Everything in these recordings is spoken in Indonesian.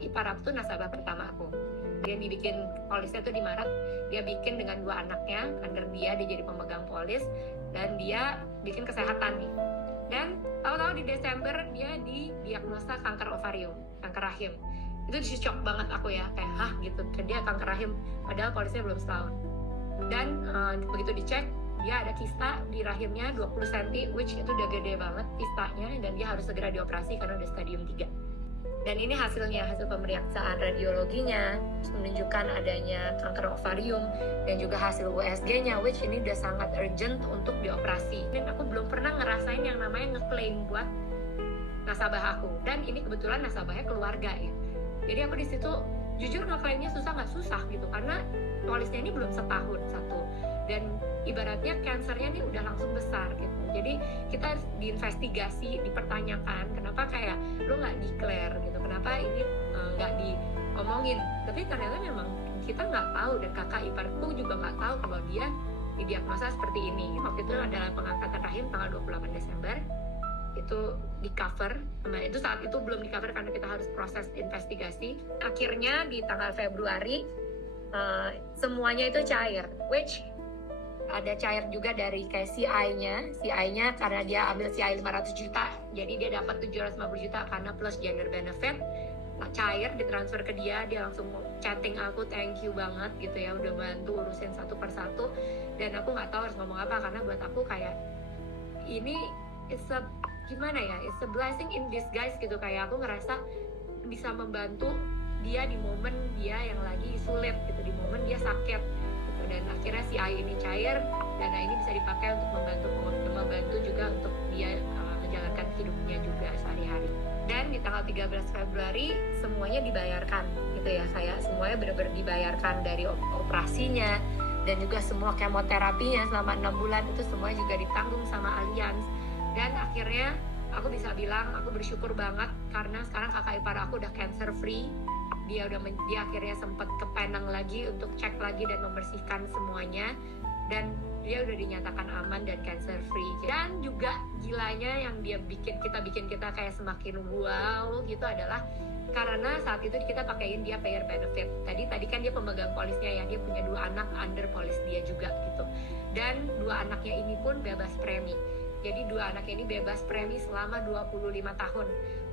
ipar aku tuh nasabah pertama aku. Dia dibikin polisnya tuh di Maret, dia bikin dengan 2 anaknya, under dia jadi pemegang polis, dan dia bikin kesehatan nih. Dan tahu-tahu di Desember dia didiagnosa kanker ovarium, kanker rahim. Itu shock banget aku ya, kayak hah gitu, dia kanker rahim, padahal polisnya belum setahun. Dan begitu dicek, dia ada kista di rahimnya 20 cm, which itu udah gede banget kistanya, dan dia harus segera dioperasi karena udah stadium 3. Dan ini hasilnya, hasil pemeriksaan radiologinya menunjukkan adanya kanker ovarium, dan juga hasil USG-nya, which ini udah sangat urgent untuk dioperasi. Dan aku belum pernah ngerasain yang namanya ngeklaim buat nasabah aku, dan ini kebetulan nasabahnya keluarga ya. Jadi aku di situ jujur ngeklaimnya susah gitu, karena polisnya ini belum setahun satu, dan ibaratnya kansernya ini udah langsung besar gitu. Jadi kita diinvestigasi, dipertanyakan kenapa kayak lo nggak declare gitu, kenapa ini nggak diomongin. Tapi ternyata memang kita nggak tahu, dan kakak iparku juga nggak tahu kalau dia didiagnosa seperti ini. Waktu itu adalah pengangkatan rahim tanggal 28 Desember, itu di cover. Nah, itu saat itu belum di cover karena kita harus proses investigasi. Akhirnya di tanggal Februari semuanya itu cair, which ada cair juga dari kayak CI-nya karena dia ambil CI 500 juta, jadi dia dapat 750 juta karena plus gender benefit. Cair ditransfer ke dia langsung chatting aku, thank you banget gitu ya, udah bantu urusin satu persatu. Dan aku nggak tahu harus ngomong apa, karena buat aku kayak ini it's a blessing in disguise gitu. Kayak aku ngerasa bisa membantu dia di momen dia yang lagi sulit gitu, di momen dia sakit gitu. Dan akhirnya CI ini cair, dana ini bisa dipakai untuk membantu juga untuk dia menjalankan hidupnya juga sehari-hari. Dan di tanggal 13 Februari semuanya dibayarkan gitu ya, kayak semuanya benar-benar dibayarkan, dari operasinya dan juga semua kemoterapinya selama 6 bulan itu semua juga ditanggung sama Allianz. Dan akhirnya aku bisa bilang aku bersyukur banget karena sekarang kakak ipar aku udah cancer free. Dia akhirnya sempat ke Penang lagi untuk cek lagi dan membersihkan semuanya, dan dia udah dinyatakan aman dan cancer free. Dan juga gilanya yang dia bikin kita kayak semakin wow gitu adalah karena saat itu kita pakaiin dia payer benefit. Tadi kan dia pemegang polisnya ya, dia punya 2 anak under polis dia juga gitu. Dan 2 anaknya ini pun bebas premi. Jadi 2 anaknya ini bebas premi selama 25 tahun,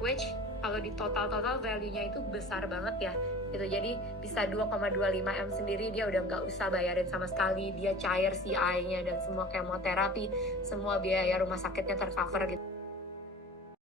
which kalau di total value-nya itu besar banget ya gitu. Jadi bisa 2,25 M sendiri dia udah nggak usah bayarin sama sekali, dia cair CI-nya dan semua kemoterapi, semua biaya rumah sakitnya tercover gitu.